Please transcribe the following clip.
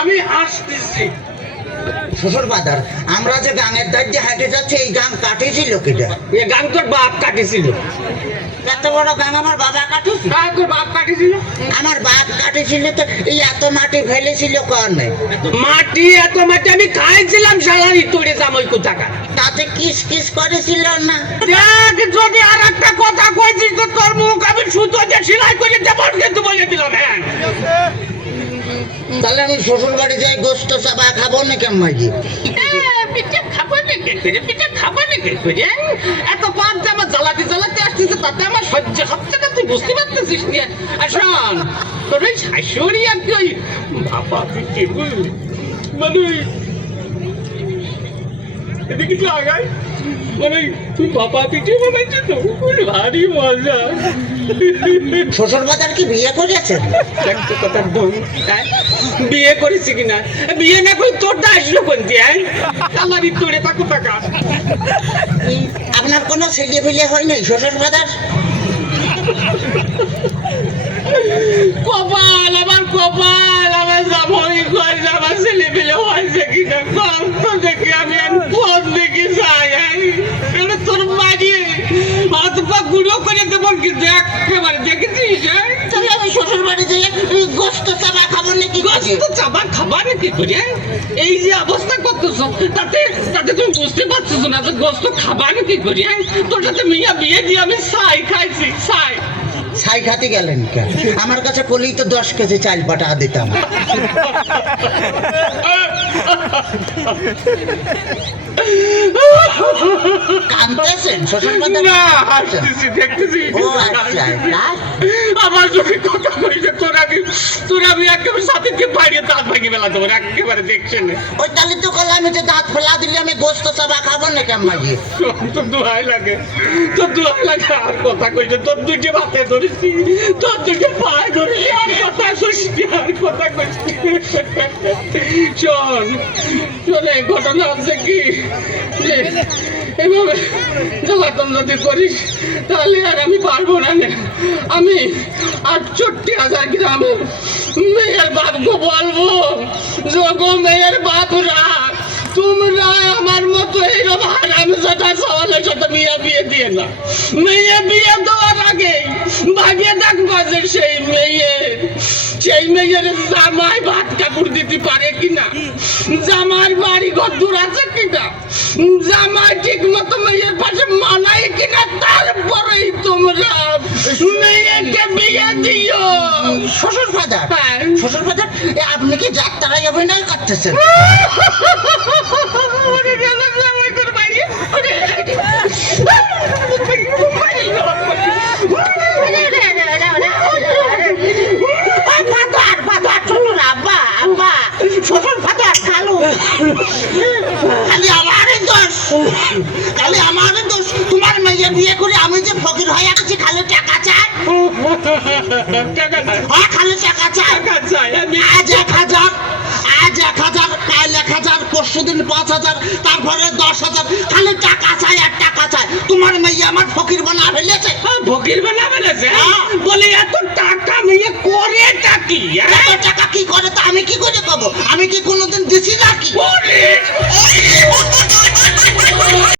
আমি হাসতেছি। শ্বশুর বাজার আমরা যে গাঙের দাঁড় দিয়ে হাঁটে যাচ্ছে, এই গাং কাটিয়েছিল কিটা? এ গান তোর বাপ কাটেছিল। এত বড় গাং আমার বাবা কাটিয়েছিল? তোর বাপ কাটেছিল? আমার বাপ কাটিয়েছিল তো এই এত মাটি ফেলেছিল কারণে। মাটি এত মাটি আমি খাইছিলাম সালারি তোরে জামাই কোথাকার। তাতে কিস কিস করেছিল না? দেখ যদি আর একটা কথা কইছিস তো তোর মুখ আমি সুতো দিয়ে সেলাই করে দেবো কিন্তু বলে দিলাম। হ্যাঁ তাহলে আমি শ্বশুর বাড়ি যাই গোস্ত চাবা খাবো না কেমন? পিঠে খাবো না কে করে? পিঠে খাবো না কে করে? এত পাঁচ জামা জ্বালাতে জ্বালাতে আসতেছে, তাতে আমার সহ্য হচ্ছে না, তুই বুঝতে পারতেছিস না? আর শোন, তোর ওই শাশুড়ি আর কি ওই বাবা পিঠে বুঝলি মানে এদিকে কি আগাই মানে তুই বাবা পিঠে বানাইছিস তো ভারী মজা। শ্বশুর বাজার কি বিয়ে করেছেন? একটা কথা বল, বিয়ে করেছি কিনা? বিয়ে না করে তোরটা আসলো কোন দিয়ে? কালারি তোরে তাকু টাকা। আপনার কোনো ছেলে ফেলে হয় নাই শ্বশুর বাজার? কপাল আমার, কপাল আমার জামাই কয় আমার ছেলে পেলে হয়েছে কিনা কম তো দেখি আমি ফোন দেখি যাই। তোর মাঝে হাত পা গুঁড়ো করে দেবো কিন্তু একেবারে দেখেছিস? তাহলে আমি শ্বশুর বাড়ি যাই গোস্ত চাবা খাবো নাকি? গোস্ত চাবা খাবার কি করে? এই যে অবস্থা করতেছ তাতে তাতে তুমি বুঝতে পারছো না যে গোস্ত খাবার কি করে? তোর সাথে মিয়া বিয়ে দিয়ে আমি ছাই খাইছি, ছাই। ছাই খাতে গেলেন কেন? আমার কাছে কলেই তো 10 কেজি চাল পাঠা দিতাম। কাঁদতেছেন শ্বশুর বাজার? না হাসতেছি, দেখতেছি। ও আচ্ছা, আমার যদি কথা কইছে তোর আমি একেবারে সাথে বাইরে দাঁত ভাঙি বেলা দেবো একেবারে দেখছেন। ওই তাহলে তো কল আমি যে দাঁত ফেলা দিলে আমি গোস্ত চাবা খাবো না কেমন? তোর দোহাই লাগে, তোর দোহাই লাগে। আর কথা কইছে তোর দুটি বাতে ধরেছি, তোর দুটি পায়ে ধরেছি, আর কথা শুনছি, আর কথা কইছি। শোন শোন, এই ঘটনা হচ্ছে কি যে এভাবে জ্বালাতন যদি করিস তাহলে আর আমি পারবো না। আমি 68,000 গ্রামের মেয়ের বাপকে বলবো, যোগো মেয়ের বাপরা তোমরা আমার মতো এইরকম হারামজাদা সওয়ালের সাথে মেয়ে বিয়ে দিয়ে না। মেয়ে বিয়ে দেওয়ার আগে ভাবিয়ে দেখবো যে সেই মেয়ের জামাই ভাত কাপড় দিতে পারে কিনা, জামার বাড়ি ঘর দূর আছে কিনা, জামাই ঠিক মতো মেয়ের পাশে মানায় কিনা, তারপরেই তোমরা মেয়েকে বিয়ে দিও। শ্বশুর বাজার, শ্বশুর বাজার আপনি কি যাত্রায় অভিনয় করতেছেন? তোমার মেয়ে বিয়ে করে আমি যে ফকির হয়ে গেছি, খালি টাকা চাই, খালি টাকা চাই। আজ 1,000, আজ 1,000, কাল 1,000, পরশুদিন 5,000, তারপরে 10,000, খালি টাকা চাই আর টাকা চাই। তোমার মেয়ে আমার ফকির বানা ফেলেছে। ফকির বানা ফেলেছে বলে এত টাকা মেয়ে করে টাকি? এত টাকা কি করে তা আমি কি করে পাবো? আমি কি কোনোদিন দিছি নাকি?